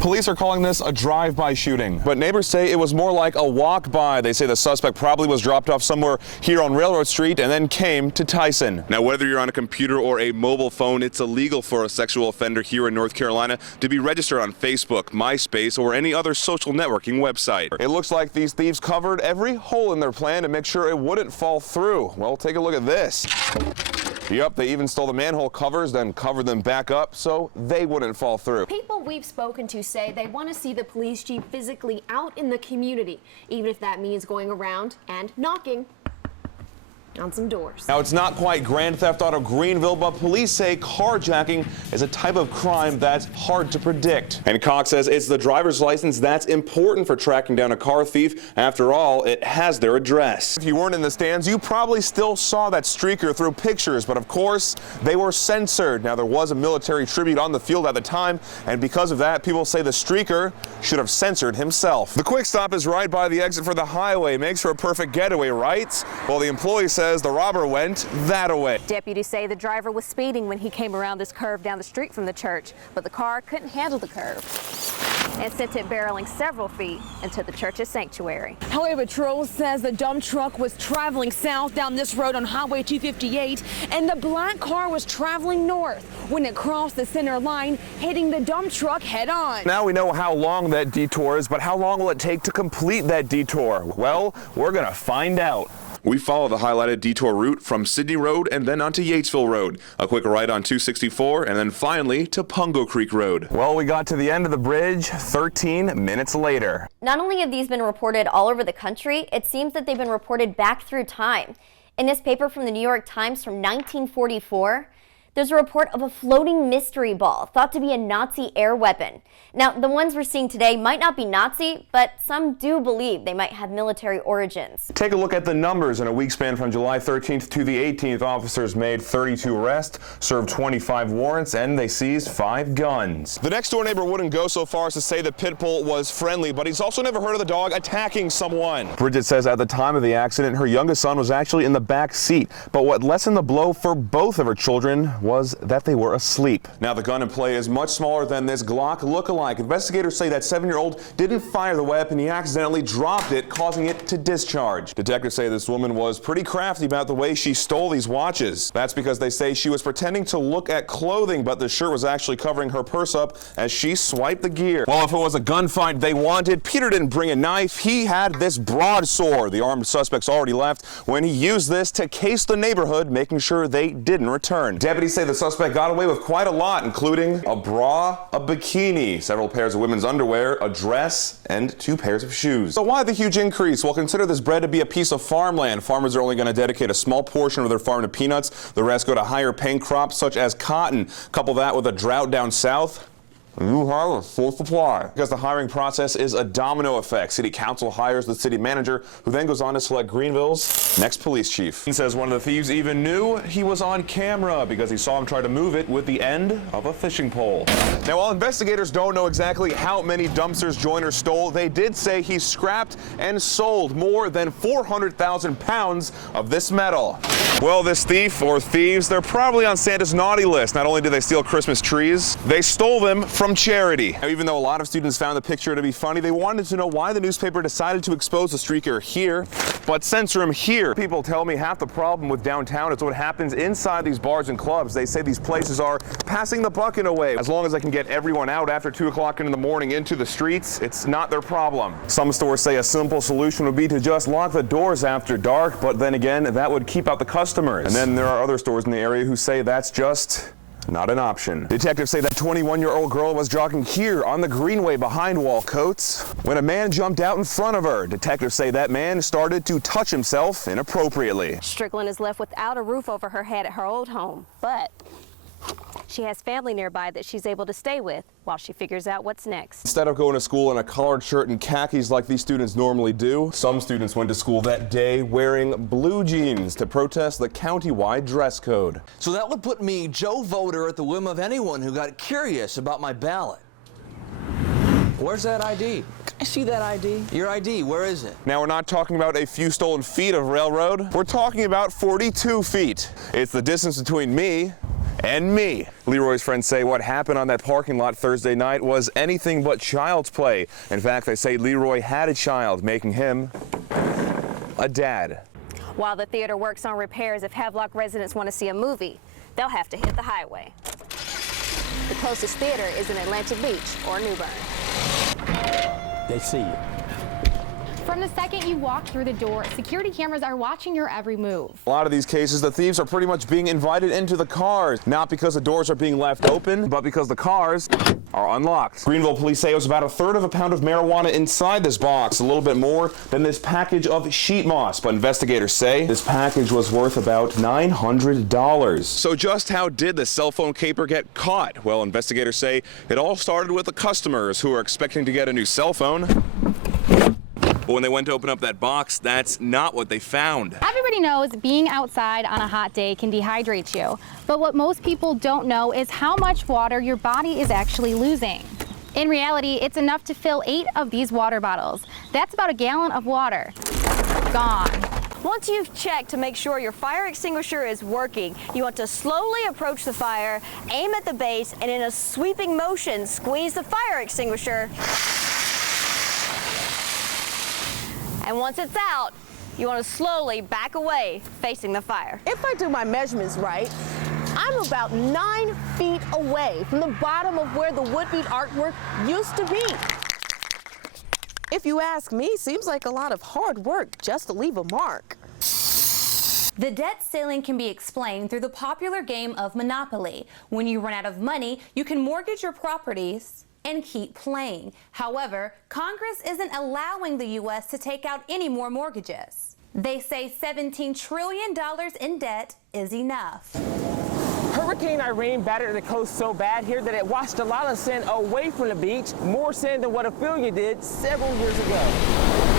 Police are calling this a drive-by shooting, but neighbors say it was more like a walk-by. They say the suspect probably was dropped off somewhere here on Railroad Street and then came to Tyson. Now, whether you're on a computer or a mobile phone, it's illegal for a sexual offender here in North Carolina to be registered on Facebook, MySpace, or any other social networking website. It looks like these thieves covered every hole in their plan to make sure it wouldn't fall through. Well, take a look at this. Yep, they even stole the manhole covers, then covered them back up so they wouldn't fall through. People we've spoken to say they want to see the police chief physically out in the community, even if that means going around and knocking on some doors. Now, it's not quite Grand Theft Auto Greenville, but police say carjacking is a type of crime that's hard to predict. And Cox says it's the driver's license that's important for tracking down a car thief. After all, it has their address. If you weren't in the stands, you probably still saw that streaker through pictures, but of course, they were censored. Now, there was a military tribute on the field at the time, and because of that, people say the streaker should have censored himself. The quick stop is right by the exit for the highway. Makes for a perfect getaway, right? Well, the employee says the robber went that way. Deputies say the driver was speeding when he came around this curve down the street from the church, but the car couldn't handle the curve and sent it barreling several feet into the church's sanctuary. Highway Patrol says the dump truck was traveling south down this road on Highway 258, and the black car was traveling north when it crossed the center line, hitting the dump truck head on. Now we know how long that detour is, but how long will it take to complete that detour? Well, we're gonna find out. We follow the highlighted detour route from Sydney Road and then onto Yatesville Road, a quick right on 264, and then finally to Pungo Creek Road. Well, we got to the end of the bridge 13 minutes later. Not only have these been reported all over the country, it seems that they've been reported back through time. In this paper from the New York Times from 1944, there's a report of a floating mystery ball thought to be a Nazi air weapon. Now, the ones we're seeing today might not be Nazi, but some do believe they might have military origins. Take a look at the numbers. In a week span from July 13th to the 18th, officers made 32 arrests, served 25 warrants, and they seized 5 guns. The next door neighbor wouldn't go so far as to say the pit bull was friendly, but he's also never heard of the dog attacking someone. Bridget says at the time of the accident, her youngest son was actually in the back seat, but what lessened the blow for both of her children was that they were asleep. Now, the gun in play is much smaller than this Glock look-alike. Investigators say that 7-year-old didn't fire the weapon, he accidentally dropped it, causing it to discharge. Detectives say this woman was pretty crafty about the way she stole these watches. That's because they say she was pretending to look at clothing, but the shirt was actually covering her purse up as she swiped the gear. Well, if it was a gunfight they wanted, Peter didn't bring a knife. He had this broadsword. The armed suspects already left when he used this to case the neighborhood, making sure they didn't return. Deputies say the suspect got away with quite a lot, including a bra, a bikini, several pairs of women's underwear, a dress, and 2 pairs of shoes. So why the huge increase? Well, consider this bread to be a piece of farmland. Farmers are only going to dedicate a small portion of their farm to peanuts. The rest go to higher paying crops such as cotton. Couple that with a drought down south, you have a full supply. Because the hiring process is a domino effect. City council hires the city manager, who then goes on to select Greenville's next police chief. He says one of the thieves even knew he was on camera because he saw him try to move it with the end of a fishing pole. Now, while investigators don't know exactly how many dumpsters Joyner stole, they did say he scrapped and sold more than 400,000 pounds of this metal. Well, this thief or thieves, they're probably on Santa's naughty list. Not only did they steal Christmas trees, they stole them from charity. Now, even though a lot of students found the picture to be funny, they wanted to know why the newspaper decided to expose the streaker here, but censor him here. People tell me half the problem with downtown is what happens inside these bars and clubs. They say these places are passing the buck in a way. As long as they can get everyone out after 2 o'clock in the morning into the streets, it's not their problem. Some stores say a simple solution would be to just lock the doors after dark, but then again, that would keep out the customers. And then there are other stores in the area who say that's just not an option. Detectives say that 21-year-old girl was jogging here on the greenway behind Walcoats when a man jumped out in front of her. Detectives say that man started to touch himself inappropriately. Strickland is left without a roof over her head at her old home, but she has family nearby that she's able to stay with while she figures out what's next. Instead of going to school in a collared shirt and khakis like these students normally do, some students went to school that day wearing blue jeans to protest the county-wide dress code. So that would put me, Joe Voter, at the whim of anyone who got curious about my ballot. Where's that ID? I see that ID. Your ID, where is it? Now, we're not talking about a few stolen feet of railroad. We're talking about 42 feet. It's the distance between me and me. Leroy's friends say what happened on that parking lot Thursday night was anything but child's play. In fact, they say Leroy had a child, making him a dad. While the theater works on repairs, if Havelock residents want to see a movie, they'll have to hit the highway. The closest theater is in Atlantic Beach or New Bern. They see you. From the second you walk through the door, security cameras are watching your every move. A lot of these cases, the thieves are pretty much being invited into the cars, not because the doors are being left open, but because the cars are unlocked. Greenville police say it was about 1/3 of a pound of marijuana inside this box, a little bit more than this package of sheet moss, but investigators say this package was worth about $900. So just how did the cell phone caper get caught? Well, investigators say it all started with the customers who were expecting to get a new cell phone. But when they went to open up that box, that's not what they found. Everybody knows being outside on a hot day can dehydrate you. But what most people don't know is how much water your body is actually losing. In reality, it's enough to fill 8 of these water bottles. That's about a gallon of water. Gone. Once you've checked to make sure your fire extinguisher is working, you want to slowly approach the fire, aim at the base, and in a sweeping motion, squeeze the fire extinguisher. And once it's out, you want to slowly back away, facing the fire. If I do my measurements right, I'm about 9 feet away from the bottom of where the would-be artwork used to be. If you ask me, seems like a lot of hard work just to leave a mark. The debt ceiling can be explained through the popular game of Monopoly. When you run out of money, you can mortgage your properties and keep playing. However, Congress isn't allowing the U.S. to take out any more mortgages. They say $17 trillion in debt is enough. Hurricane Irene battered the coast so bad here that it washed a lot of sand away from the beach, more sand than what Ophelia did several years ago.